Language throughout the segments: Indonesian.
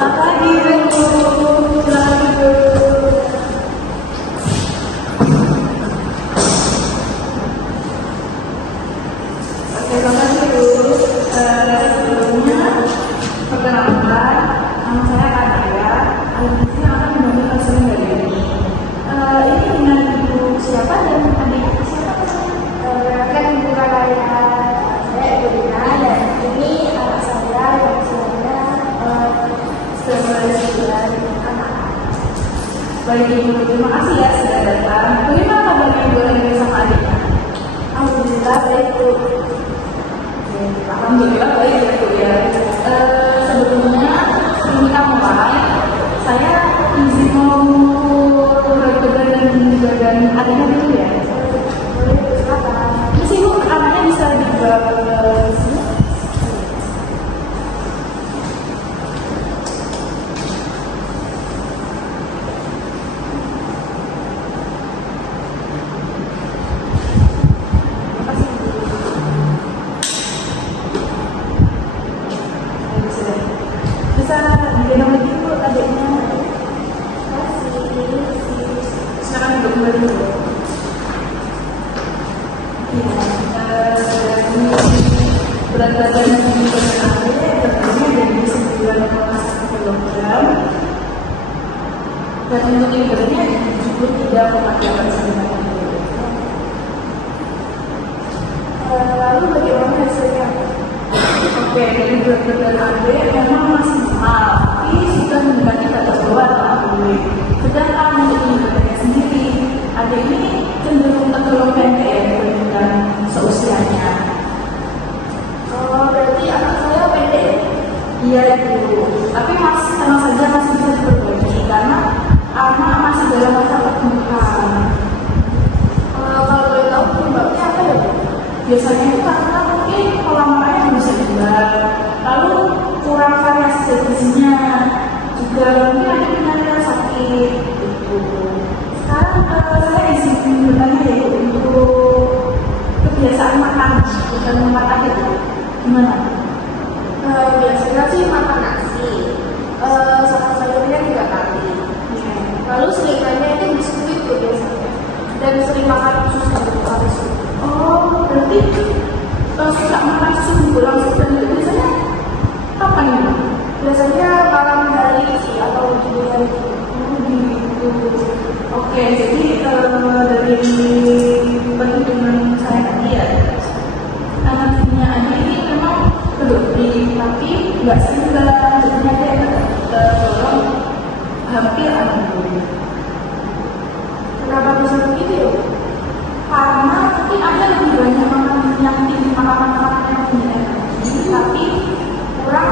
Selamat pagi, Bu. Selamat Bu. Oke, selamat Bu. Sebelumnya, perkenalkan, nama saya Kadaya. Alumni akan mengambil konseling dari ini. Ini dengan Ibu siapa dan adik siapa? Kan Ibu Kadaya, saya Ibu Dina, dan ini anak saya yang usianya 19 bulan anak. Baik Ibu, terima kasih ya sudah datang. Bagaimana kabarnya Ibu lagi sama adiknya? Alhamdulillah baik Bu. Alhamdulillah baik ya Bu ya. Sebelumnya sebelum kita mulai, saya izin mau berat badan dan juga dan adanya dulu ya. Boleh Bu, silakan. Terus Ibu anaknya bisa dibawa ke sini? Bisa digendong lagi Bu adiknya. Silakan duduk kembali dulu. Ini berat badan yang diberikan beratnya dari 9,1 kilogram dan untuk tinggi badannya 73,8 cm. Lalu bagaimana hasilnya? Oke, dari berat badan adik memang masih mahal, tapi sudah mendekati batas bawah alhamdulillah. Sedangkan untuk tinggi badannya sendiri, adik ini cenderung tergolong pendek ya dibandingkan seusianya. Berarti anak saya pendek ya? Iya Ibu, tapi sama saja masih bisa diperbaiki karena anak masih dalam masa pertumbuhan. Kalau boleh tahu penyebabnya apa ya Bu? Biasanya itu karena mungkin pola makannya yang bisa diubah, lalu kurang variasi dari gizinya, juga mungkin ada penyakit sakit gitu. Sekarang saya izin bertanya ya untuk kebiasaan makan bukan tempat aja gimana? Biasanya sih makan nasi, sama sayurnya 3 kali. Lalu selingannya itu biskuit tuh biasanya, dan sering makan susu beberapa susu. Oh, berarti suka makan susu langsung dan itu biasanya kapan ya? Biasanya malam hari sih atau dini hari. Oh gitu. Oke, jadi dari perhitungan saya tadi ya, anaknya Adi ini memang berlebih, tapi nggak sehingga jadinya dia tergolong hampir alhamdulillah. Kenapa bisa begitu ya? Karena mungkin ada lebih banyak makanan yang tinggi makanan yang punya energi, tapi kurang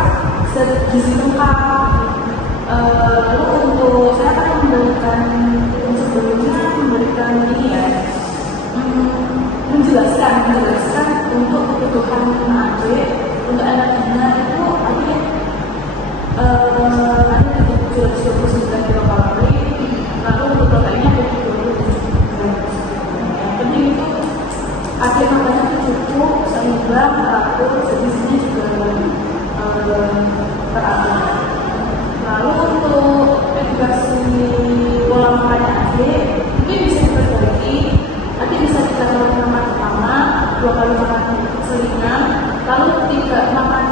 gizi lengkap. Lalu untuk saya akan memberikan sebelumnya memberikan ini ya, menjelaskan untuk kebutuhan adik untuk energinya itu ada di 729 kilokalori, lalu untuk proteinnya ada di 27 yang penting itu adik makannya itu cukup seimbang, teratur, gizinya juga teratur. Lalu untuk edukasi pola makannya adik mungkin bisa diperbaiki. Adik bisa dikatakan makan pertama 2 kali makan selingan, lalu tidak makan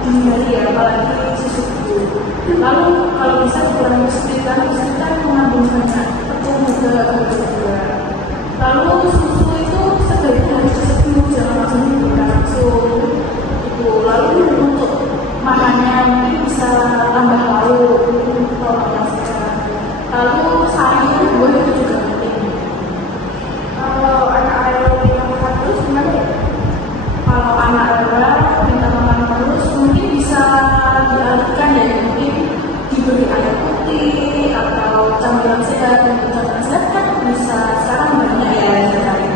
dini hari ya, apalagi susu dulu. Lalu kalau bisa dikurangi kesulitan mengandung banyak tepung juga. Lalu susu itu sebaiknya harus diseduh, jangan langsung diberikan langsung itu. Lalu untuk makannya mungkin bisa tambah lauk kalau yang sekarang. Lalu sayur buah itu juga penting. Kalau anak ayam yang makan terus gimana ya? Kalau anak ayam minta makan terus mungkin bisa dialihkan ya, mungkin diberi air putih atau campuran sehat. Dan campuran sehat kan bisa sekarang banyak ya dari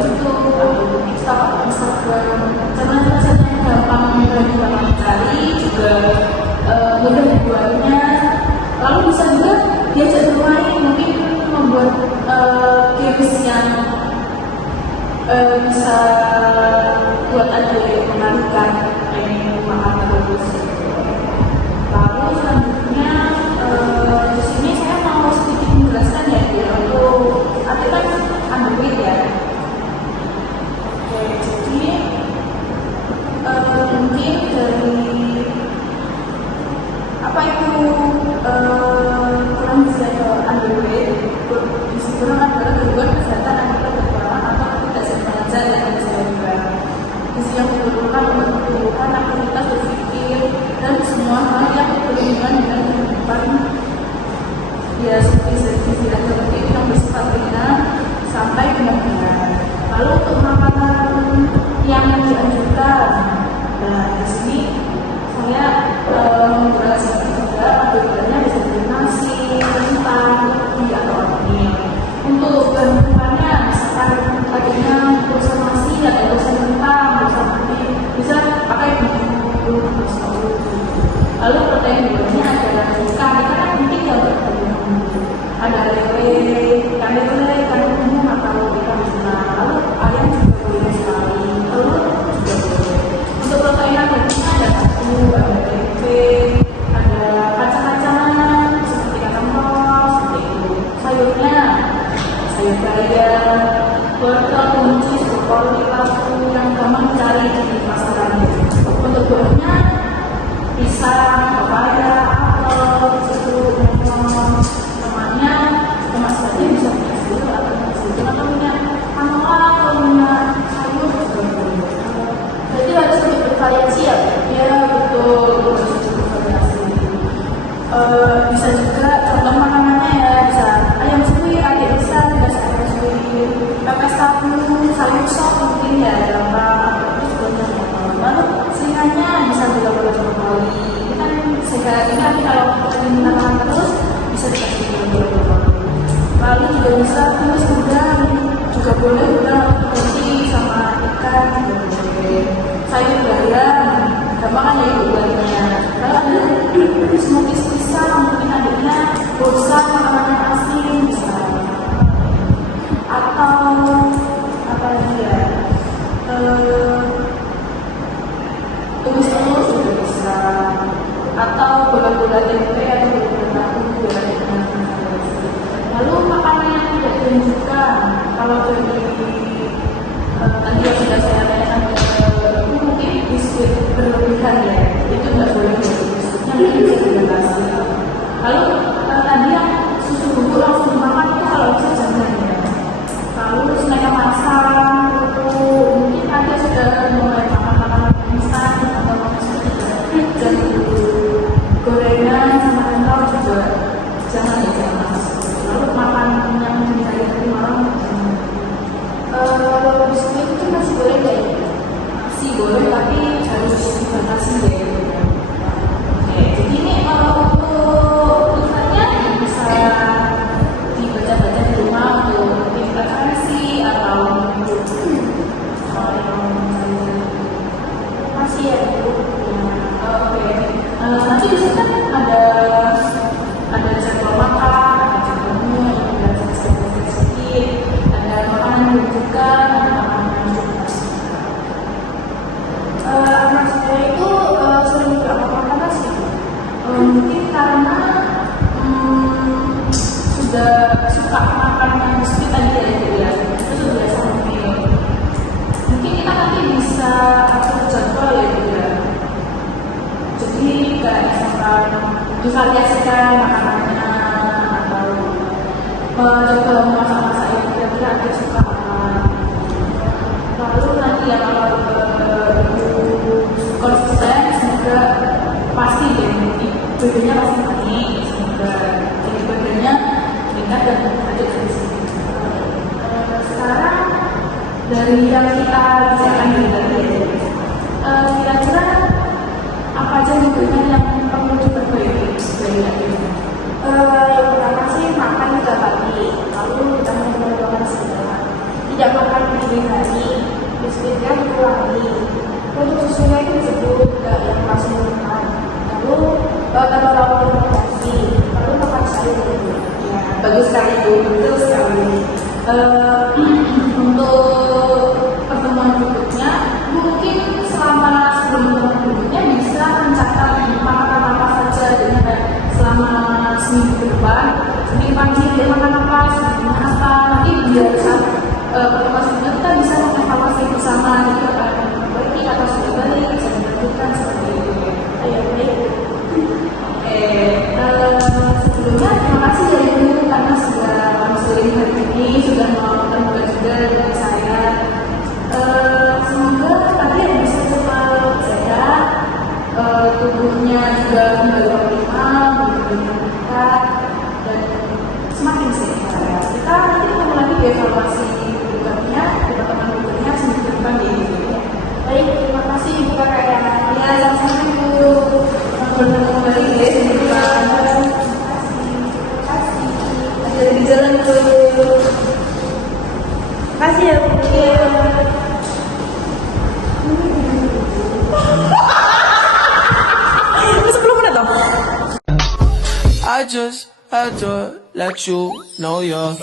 YouTube atau TikTok atau Instagram. Campuran sehat yang gampang dicari juga mudah dibuatnya. Lalu bisa juga diajak bermain, mungkin membuat games yang bisa buat adik mengalihkan makan terus. Lalu apa itu kurang bisa ambil weight di situ adalah gangguan kesehatan akibat kekurangan atau ketidakseimbangan zat dan cairan. Gizi yang diperlukan untuk pertumbuhan aktivitas berpikir dan semua hal yang berhubungan dengan kehidupan ya seperti seperti itu yang bersifat ringan sampai kemungkinan. Lalu untuk makanan yang dianjurkan, nah di sini saya menggunakan juga ambilnya bisa dari nasi, kentang, roti atau oatmeal. Untuk bahan-bahannya misalkan tadinya dosa nasi atau dosa kentang, dosa roti bisa pakai bumbu. Lalu protein buahnya ada ikan penting ya untuk ada lele, ikan umum atau ikan tuna. Lalu ayam juga boleh sekali, telur juga boleh. Untuk protein harinya ada tahu, ada tempe, ada kacang-kacangan seperti kacang merah, seperti itu. Sayurnya sayur bayam, wortel, buncis, brokoli, labu yang gampang dicari di pasaran. Untuk buahnya pisang, pepaya, apel, jeruk, lemon. Lemaknya lemak saja bisa punya sayur atau minyak sayur atau minyak canola atau minyak sayur juga boleh. Jadi harus lebih bervariasi ya? Ya betul, harus bervariasi. Bisa juga contoh makanannya ya, bisa ayam suwir, adik bisa tidak ayam suwir, pepes tahu, sayur sop mungkin ya ada apa, terus banyak. Lalu selingannya bisa juga boleh brokoli. Ini kan sehat, ini nanti kalau kita minta makan terus bisa dikasih brokoli. Lalu juga bisa tumis udang, juga boleh udang roti sama ikan juga boleh. Sayur bayam, gampang kan ya ibu buatnya. Lalu ada smoothies pisang, mungkin adanya bosan makanan asin bisa. Atau apa lagi ya? Tumis telur juga bisa. Atau bola-bola tempe atau bola-bola tahu juga bisa. Lalu makanan yang tidak dianjurkan, kalau dari tadi yang sudah saya tanyakan mungkin biskuit berlebihan ya, itu nggak boleh biskuitnya mungkin bisa dibatasi. Lalu tadi yang susu bubuk langsung dimakan itu kalau bisa jangan ya. Lalu snack masak, mungkin ada sudah mulai makan makanan instan atau dan gorengan sama kentang juga jangan ya jangan. Lalu makan yang dari malam biskuit itu masih boleh nggak ya? masih boleh tapi harus dibatasi ya. Oke, jadi ini untuk tulisannya bisa dibaca-baca di rumah untuk referensi atau Masih ya Bu? oke. Nanti di sini kan ada jadwal makan, ada jadwal minum, ada jadwal sedikit, ada makanan yang dibutuhkan, ada makanan yang cukup. Anak saya itu sering nggak makan nasi. Mungkin karena sudah suka makan yang biskuit tadi ya, itu sudah biasa mungkin. Mungkin kita nanti bisa atur jadwal ya juga. Jadi kayak misalkan divariasikan makanannya atau coba memasak-masak yang kira-kira ada suka apa. Lalu nanti ya kalau konsisten semoga pasti deh badannya pasti naik, semoga jadi badannya meningkat dan lanjut dari sini. Sekarang dari yang kita bicarakan tadi kira-kira apa aja bentuknya yang perlu diperbaiki dari Yang pertama sih makan 3 pagi, lalu ditambah dengan makan siang. Tidak makan di dini hari, biskuitnya dikurangi. Untuk susunya itu disebut yang masih makan. Lalu tambah lauk fermentasi, lalu makan sayur. ya, bagus sekali Bu, betul sekali. Untuk pertemuan berikutnya mungkin selama sebelum pertemuan berikutnya bisa mencatat makan apa saja dengan selama seminggu ke depan. Seminggu pagi dia makan apa, seminggu apa, nanti biar saat pertemuan selanjutnya kita bisa mengevaluasi bersama jadi apa yang perbaiki atau sudah balik bisa dilanjutkan seperti itu ya. Ayo, baik. Oke, dievaluasi berikutnya, teman-teman berikutnya seminggu depan di Baik, terima kasih Bu Kakak ya. Ya, sama-sama Bu. Bertemu kembali ya seminggu depan. Terima kasih. Hati-hati di jalan Bu. Terima kasih ya Bu. Ini 10 menit dong. I just had to let you know you're